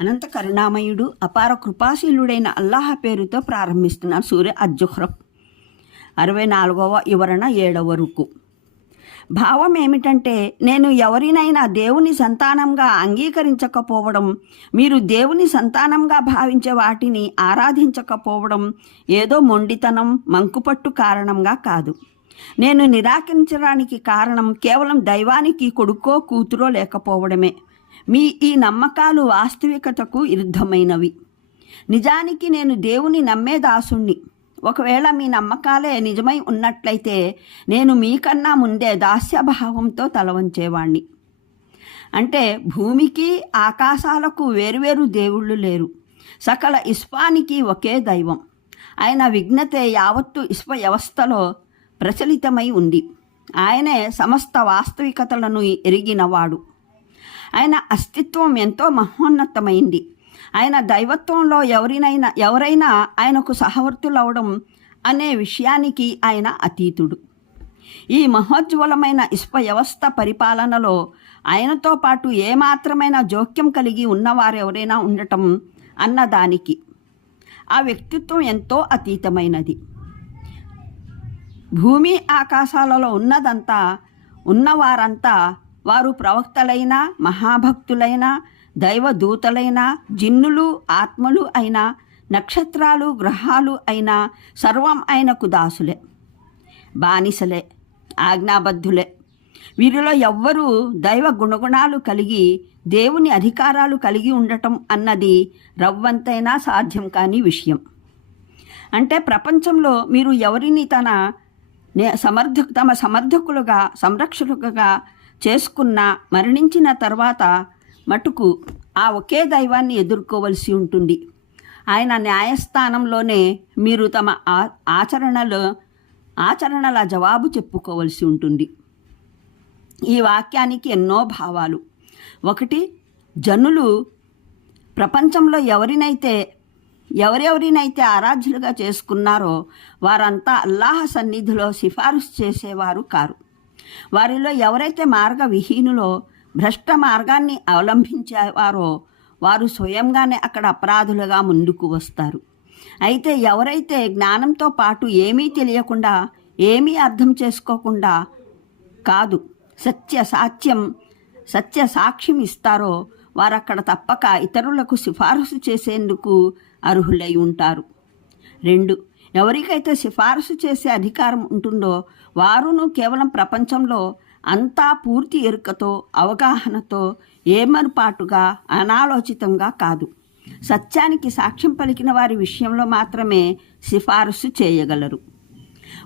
అనంత కరుణామయుడు అపార కృపాశీలుడైన అల్లాహ్ పేరుతో ప్రారంభిస్తున్న సూర్య అజ్జుహ్రఫ్. అరవై నాలుగవ వివరణ ఏడవ రుకు. భావం ఏమిటంటే నేను ఎవరినైనా దేవుని సంతానంగా అంగీకరించకపోవడం మీరు దేవుని సంతానంగా భావించే వాటిని ఆరాధించకపోవడం ఏదో మొండితనం మంకుపట్టు కారణంగా కాదు. నేను నిరాకరించడానికి కారణం కేవలం దైవానికి కొడుకో కూతురో లేకపోవడమే. మీ ఈ నమ్మకాలు వాస్తవికతకు విరుద్ధమైనవి. నిజానికి నేను దేవుని నమ్మే దాసుణ్ణి. ఒకవేళ మీ నమ్మకాలే నిజమై ఉన్నట్లయితే నేను మీకన్నా ముందే దాస్యభావంతో తలవంచేవాణ్ణి. అంటే భూమికి ఆకాశాలకు వేరువేరు దేవుళ్ళు లేరు. సకల ఇస్పానికి ఒకే దైవం. ఆయన విఘ్నతే యావత్తు ఇస్ప వ్యవస్థలో ప్రచలితమై ఉంది. ఆయనే సమస్త వాస్తవికతలను ఎరిగినవాడు. ఆయన అస్తిత్వం ఎంతో మహోన్నతమైంది. ఆయన దైవత్వంలో ఎవరినైనా ఎవరైనా ఆయనకు సహవర్తులవడం అనే విషయానికి ఆయన అతీతుడు. ఈ మహోజ్వలమైన ఇష్ప వ్యవస్థ పరిపాలనలో ఆయనతో పాటు ఏమాత్రమైన జోక్యం కలిగి ఉన్నవారెవరైనా ఉండటం అన్నదానికి ఆ వ్యక్తిత్వం ఎంతో అతీతమైనది. భూమి ఆకాశాలలో ఉన్నదంతా ఉన్నవారంతా వారు ప్రవక్తలైన మహాభక్తులైన దైవదూతలైన జిన్నులు ఆత్మలు అయిన నక్షత్రాలు గ్రహాలు అయిన సర్వం ఆయనకు దాసులే బానిసలే ఆజ్ఞాబద్ధులే. వీరిలో ఎవ్వరూ దైవ గుణగుణాలు కలిగి దేవుని అధికారాలు కలిగి ఉండటం అన్నది రవ్వంతైనా సాధ్యం కాని విషయం. అంటే ప్రపంచంలో మీరు ఎవరిని తన నే- సమర్థ తమ సమర్థకులుగా సంరక్షకులుగా చేసుకున్న మరణించిన తర్వాత మటుకు ఆ ఒకే దైవాన్ని ఎదుర్కోవలసి ఉంటుంది. ఆయన న్యాయస్థానంలోనే మీరు తమ ఆ- ఆచరణలో ఆచరణల జవాబు చెప్పుకోవలసి ఉంటుంది. ఈ వాక్యానికి ఎన్నో భావాలు. ఒకటి జనులు ప్రపంచంలో ఎవరినైతే ఎవరెవరినైతే ఆరాధ్యులుగా చేసుకున్నారో వారంతా అల్లాహ్ సన్నిధిలో సిఫారసు చేసేవారు కారు. వారిలో ఎవరైతే మార్గ విహీనులో భ్రష్ట మార్గాన్ని అవలంబించేవారో వారు స్వయంగానే అక్కడ అపరాధులుగా ముందుకు వస్తారు. అయితే ఎవరైతే జ్ఞానంతో పాటు ఏమీ తెలియకుండా ఏమీ అర్థం చేసుకోకుండా కాదు సత్య సాత్యం సత్య సాక్ష్యం ఇస్తారో వారక్కడ తప్పక ఇతరులకు సిఫారసు చేసేందుకు అర్హులై ఉంటారు. రెండు ఎవరికైతే సిఫారసు చేసే అధికారం ఉంటుందో వారును కేవలం ప్రపంచంలో అంతా పూర్తి ఎరుకతో అవగాహనతో ఏమరుపాటుగా అనాలోచితంగా కాదు. సత్యానికి సాక్ష్యం పలికిన వారి విషయంలో మాత్రమే సిఫారసు చేయగలరు.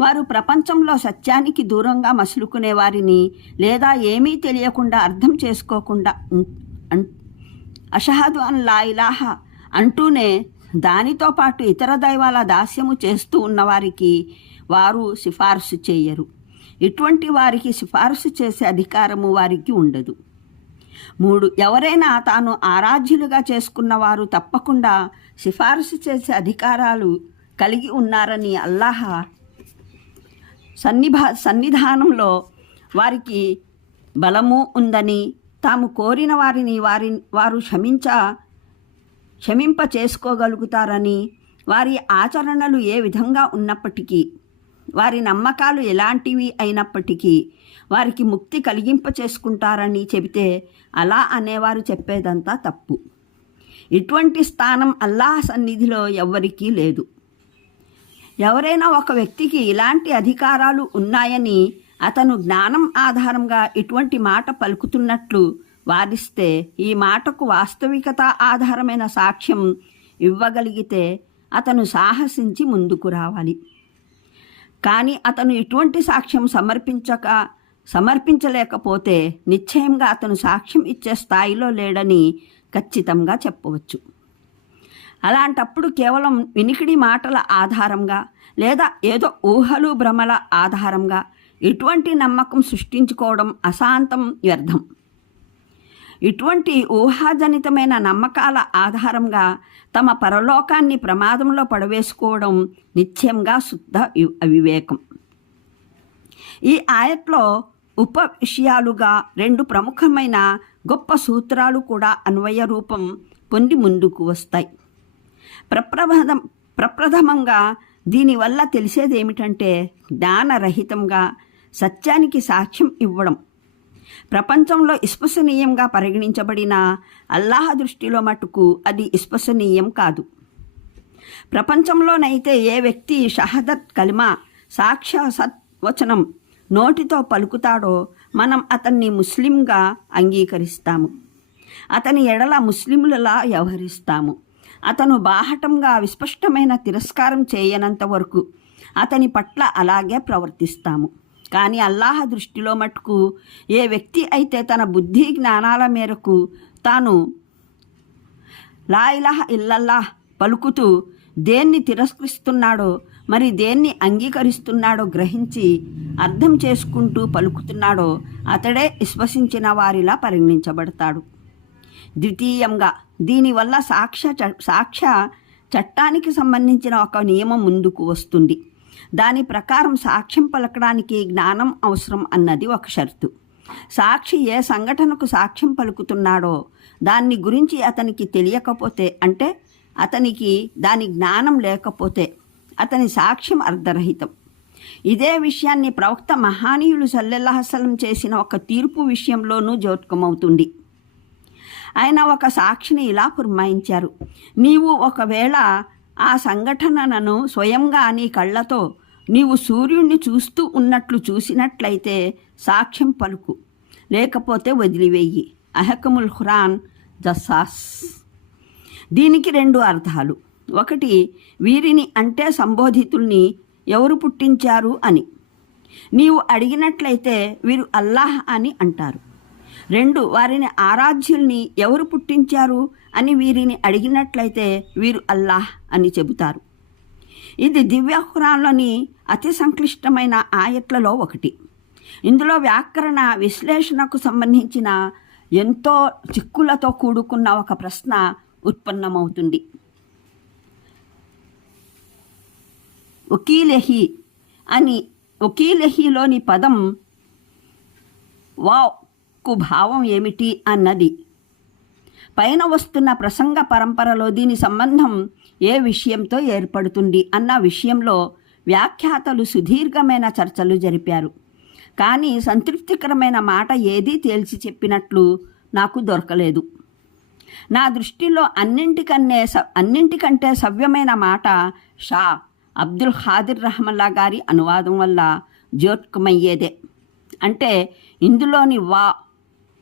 వారు ప్రపంచంలో సత్యానికి దూరంగా మసులుకునే వారిని లేదా ఏమీ తెలియకుండా అర్థం చేసుకోకుండా అషహదు అన్ లా ఇలాహ అంటూనే దానితో పాటు ఇతర దైవాల దాస్యము చేస్తూ ఉన్నవారికి వారు సిఫార్సు చేయరు. ఇటువంటి వారికి సిఫార్సు చేసే అధికారము వారికి ఉండదు. మూడు ఎవరైనా తాను ఆరాధ్యులుగా చేసుకున్న వారు తప్పకుండా సిఫార్సు చేసే అధికారాలు కలిగి ఉన్నారని అల్లాహ సన్నిభా సన్నిధానంలో వారికి బలము ఉందని తాము కోరిన వారిని వారి వారు క్షమించ క్షమింప చేసుకోగలుగుతారని వారి ఆచరణలు ఏ విధంగా ఉన్నప్పటికీ వారి నమ్మకాలు ఎలాంటివి అయినప్పటికీ వారికి ముక్తి కలిగింప చేసుకుంటారని చెబితే అలా అనేవారు చెప్పేదంతా తప్పు. ఇటువంటి స్థానం అల్లాహ్ సన్నిధిలో ఎవ్వరికీ లేదు. ఎవరైనా ఒక వ్యక్తికి ఇలాంటి అధికారాలు ఉన్నాయని అతను జ్ఞానం ఆధారంగా ఇటువంటి మాట పలుకుతున్నట్లు వాదిస్తే ఈ మాటకు వాస్తవికత ఆధారమైన సాక్ష్యం ఇవ్వగలిగితే అతను సాహసించి ముందుకు రావాలి. కానీ అతను ఇటువంటి సాక్ష్యం సమర్పించక సమర్పించలేకపోతే నిశ్చయంగా అతను సాక్ష్యం ఇచ్చే స్థాయిలో లేడని ఖచ్చితంగా చెప్పవచ్చు. అలాంటప్పుడు కేవలం వినికిడి మాటల ఆధారంగా లేదా ఏదో ఊహలు భ్రమల ఆధారంగా ఇటువంటి నమ్మకం సృష్టించుకోవడం అశాంతం వ్యర్థం. ఇటువంటి ఊహాజనితమైన నమ్మకాల ఆధారంగా తమ పరలోకాన్ని ప్రమాదంలో పడవేసుకోవడం నిత్యంగా శుద్ధ అవివేకం. ఈ ఆయట్లో ఉప విషయాలుగా రెండు ప్రముఖమైన గొప్ప సూత్రాలు కూడా అన్వయ రూపం పొంది ముందుకు వస్తాయి. ప్రప్రథమ ప్రప్రథమంగా దీనివల్ల తెలిసేది ఏమిటంటే జ్ఞానరహితంగా సత్యానికి సాక్ష్యం ఇవ్వడం. ప్రపంచంలో విశ్వసనీయంగా పరిగణించబడిన అల్లాహ్ దృష్టిలో మటుకు అది విశ్వసనీయం కాదు. ప్రపంచంలోనైతే ఏ వ్యక్తి షహదత్ కలిమా సాక్ష్య సత్వచనం నోటితో పలుకుతాడో మనం అతన్ని ముస్లింగా అంగీకరిస్తాము. అతని ఎడల ముస్లింలలా వ్యవహరిస్తాము. అతను బాహటంగా విస్పష్టమైన తిరస్కారం చేయనంత వరకు అతని పట్ల అలాగే ప్రవర్తిస్తాము. కానీ అల్లాహ దృష్టిలో మటుకు ఏ వ్యక్తి అయితే తన బుద్ధి జ్ఞానాల మేరకు తాను లా ఇలాహ ఇల్లల్లాహ్ పలుకుతూ దేన్ని తిరస్కరిస్తున్నాడో మరి దేన్ని అంగీకరిస్తున్నాడో గ్రహించి అర్థం చేసుకుంటూ పలుకుతున్నాడో అతడే విశ్వసించిన వారిలా పరిగణించబడతాడు. ద్వితీయంగా దీనివల్ల సాక్ష్య చ- సాక్ష్య చట్టానికి సంబంధించిన ఒక నియమం ముందుకు వస్తుంది. దాని ప్రకారం సాక్ష్యం పలకడానికి జ్ఞానం అవసరం అన్నది ఒక షరతు. సాక్షి ఏ సంఘటనకు సాక్ష్యం పలుకుతున్నాడో దాన్ని గురించి అతనికి తెలియకపోతే అంటే అతనికి దాని జ్ఞానం లేకపోతే అతని సాక్ష్యం అర్ధరహితం ఇదే విషయాన్ని ప్రవక్త మహానీయులు సల్లెల్లహసలం చేసిన ఒక తీర్పు విషయంలోనూ జోట్కమవుతుంది ఆయన ఒక సాక్షిని ఇలా పురమాయించారు. నీవు ఒకవేళ ఆ సంఘటనను స్వయంగా నీ కళ్ళతో నీవు సూర్యుణ్ణి చూస్తూ ఉన్నట్లు చూసినట్లయితే సాక్ష్యం పలుకు. లేకపోతే వదిలివేయి. అహకముల్ ఖురాన్ జస్సాస్ దీనికి రెండు అర్థాలు. ఒకటి వీరిని అంటే సంబోధితుల్ని ఎవరు పుట్టించారు అని. నీవు అడిగినట్లయితే వీరు అల్లాహ్ అని అంటారు. రెండు వారిని ఆరాధ్యుల్ని ఎవరు పుట్టించారు? అని వీరిని అడిగినట్లయితే వీరు అల్లాహ్ అని చెబుతారు. ఇది దివ్యహురాల్లోని అతి సంక్లిష్టమైన ఆయట్లలో ఒకటి. ఇందులో వ్యాకరణ విశ్లేషణకు సంబంధించిన ఎంతో చిక్కులతో కూడుకున్న ఒక ప్రశ్న ఉత్పన్నమవుతుంది. ఒకీలెహి అని ఒకీలెహిలోని పదం వావ్కు భావం ఏమిటి అన్నది పైన వస్తున్న ప్రసంగ పరంపరలో దీని సంబంధం ఏ విషయంతో ఏర్పడుతుంది అన్న విషయంలో వ్యాఖ్యాతలు సుదీర్ఘమైన చర్చలు జరిపారు. కానీ సంతృప్తికరమైన మాట ఏదీ తేల్చి చెప్పినట్లు నాకు దొరకలేదు. నా దృష్టిలో అన్నింటికన్నే స అన్నింటికంటే సవ్యమైన మాట షా అబ్దుల్ ఖాదిర్ రహమల్లా గారి అనువాదం వల్ల జ్యోత్కమయ్యేదే అంటే ఇందులోని వా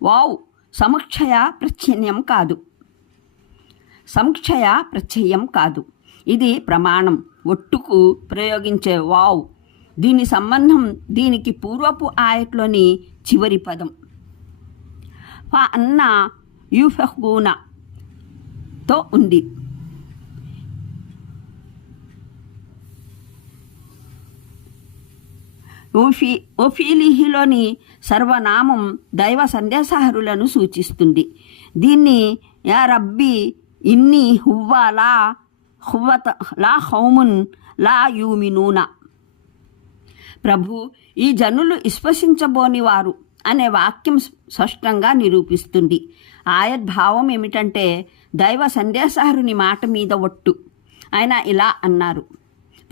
వావ్ సముక్షయ ప్రత్యయం కాదు. సంక్షయ ప్రత్యయం కాదు. ఇది ప్రమాణం. ఒట్టుకు ప్రయోగించే వావ్. దీని సంబంధం దీనికి పూర్వపు ఆయట్లోని చివరి పదం. ఫ అన్న యూఫహూనతో ఉంది. ఓఫీ ఓఫీలిహిలోని సర్వనామం దైవ సందేశహరులను సూచిస్తుంది. దీన్ని యా రబ్బీ ఇన్ని హువ్వా లా హువ్వత లా హౌమున్ లా యూమినూన. ప్రభు ఈ జనులు విశ్వసించబోని వారు అనే వాక్యం స్పష్టంగా నిరూపిస్తుంది. ఆయద్భావం ఏమిటంటే దైవ సందేశహరుని మాట మీద ఒట్టు. ఆయన ఇలా అన్నారు.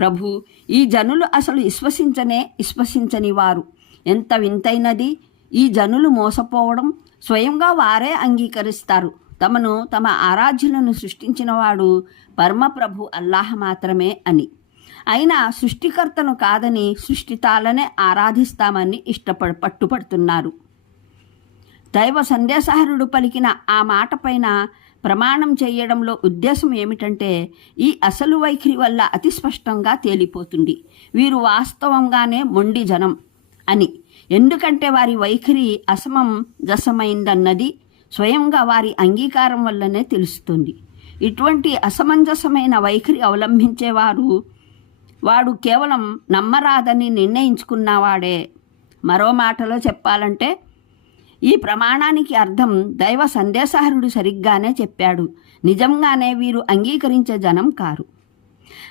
ప్రభు ఈ జనులు అసలు విశ్వసించనే విశ్వసించని వారు. ఎంత వింతైనది. ఈ జనులు మోసపోవడం స్వయంగా వారే అంగీకరిస్తారు. తమను తమ ఆరాధ్యులను సృష్టించినవాడు పరమప్రభు అల్లాహ్ మాత్రమే అని. అయినా సృష్టికర్తను కాదని సృష్టితాలనే ఆరాధిస్తామని ఇష్టపడు పట్టుపడుతున్నారు దైవ సందేశహరుడు పలికిన ఆ మాట పైన ప్రమాణం చేయడంలో ఉద్దేశం ఏమిటంటే ఈ అసలు వైఖరి వల్ల అతి స్పష్టంగా తేలిపోతుంది. వీరు వాస్తవంగానే మొండి జనం అని. ఎందుకంటే వారి వైఖరి అసమం జసమైందన్నది స్వయంగా వారి అంగీకారం వల్లనే తెలుస్తుంది. ఇటువంటి అసమంజసమైన వైఖరి అవలంబించేవారు వాడు కేవలం నమ్మరాదని నిర్ణయించుకున్నవాడే. మరో మాటలో చెప్పాలంటే ఈ ప్రమాణానికి అర్థం దైవ సందేశహరుడు సరిగ్గానే చెప్పాడు. నిజంగానే వీరు అంగీకరించే జనం కారు.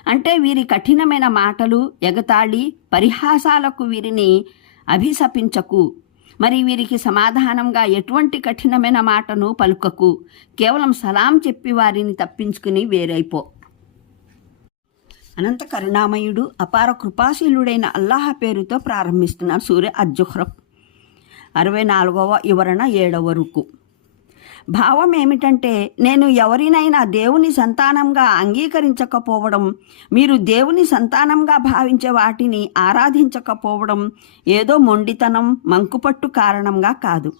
అంటే వీరి కఠినమైన మాటలు ఎగతాళి పరిహాసాలకు వీరిని అభిశపించకు. మరి వీరికి సమాధానంగా ఎటువంటి కఠినమైన మాటను పలుకకు. కేవలం సలాం చెప్పి వారిని తప్పించుకుని వేరైపో. అనంత కరుణామయుడు అపార కృపాశీలుడైన అల్లాహ పేరుతో ప్రారంభిస్తున్నారు సూర్య అజ్జుహ్రబ్ అరవై నాలుగవ వివరణ ఏడవ వరకు భావం ఏమిటంటే నేను ఎవరినైనా దేవుని సంతానంగా అంగీకరించకపోవడం మీరు దేవుని సంతానంగా భావించే వాటిని ఆరాధించకపోవడం ఏదో మొండితనం మంకుపట్టు కారణంగా కాదు.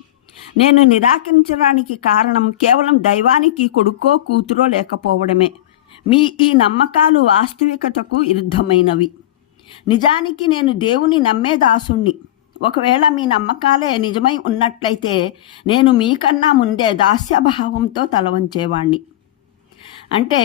నేను నిరాకరించడానికి కారణం కేవలం దైవానికి కొడుకో కూతురో లేకపోవడమే. మీ ఈ నమ్మకాలు వాస్తవికతకు విరుద్ధమైనవి. నిజానికి నేను దేవుని నమ్మే దాసుణ్ణి. ఒకవేళ మీ నమ్మకాలే నిజమై ఉన్నట్లయితే నేను మీకన్నా ముందే దాస్యభావంతో తలవంచేవాణ్ణి అంటే